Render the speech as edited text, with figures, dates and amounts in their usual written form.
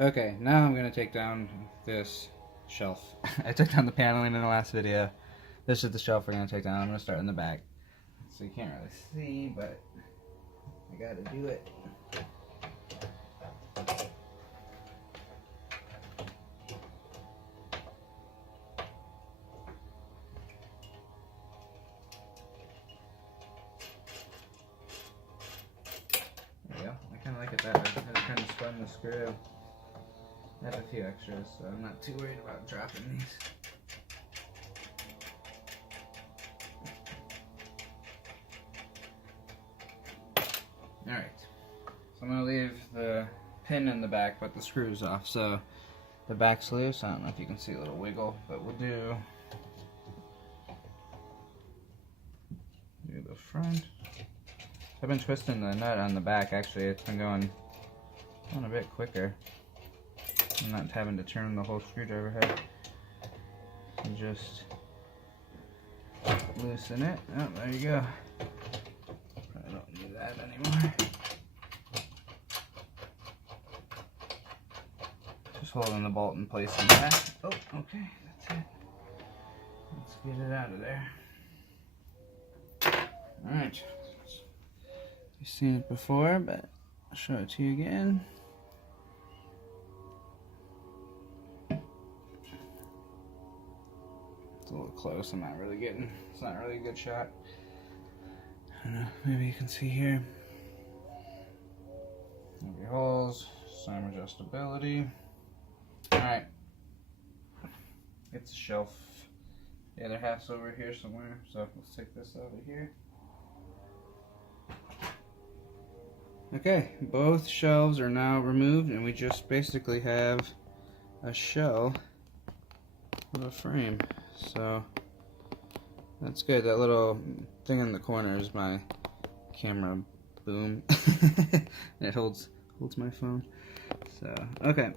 Okay, now I'm going to take down this shelf. I took down the paneling in the last video. This is the shelf we're going to take down. I'm going to start in the back. So you can't really see, but I got to do it. There we go. I kind of like it that way. I kind of spun the screw. I have a few extras, so I'm not too worried about dropping these. Alright, so I'm going to leave the pin in the back, but the screw's off, so the back's loose. I don't know if you can see a little wiggle, but we'll do the front. I've been twisting the nut on the back, actually. It's been going a bit quicker. I'm not having to turn the whole screwdriver head. So just loosen it. Oh, there you go. Probably don't need that anymore. Just holding the bolt in place in the back. Oh, okay, that's it. Let's get it out of there. Alright. You've seen it before, but I'll show it to you again. It's a little close. I'm not really getting, it's not really a good shot. I don't know, maybe you can see here. Maybe holes, some adjustability. Alright. It's a shelf. The other half's over here somewhere, so let's take this out of here. Okay, both shelves are now removed, and we just basically have a shell of a frame. So that's good. That little thing in the corner is my camera boom. It holds my phone. So okay.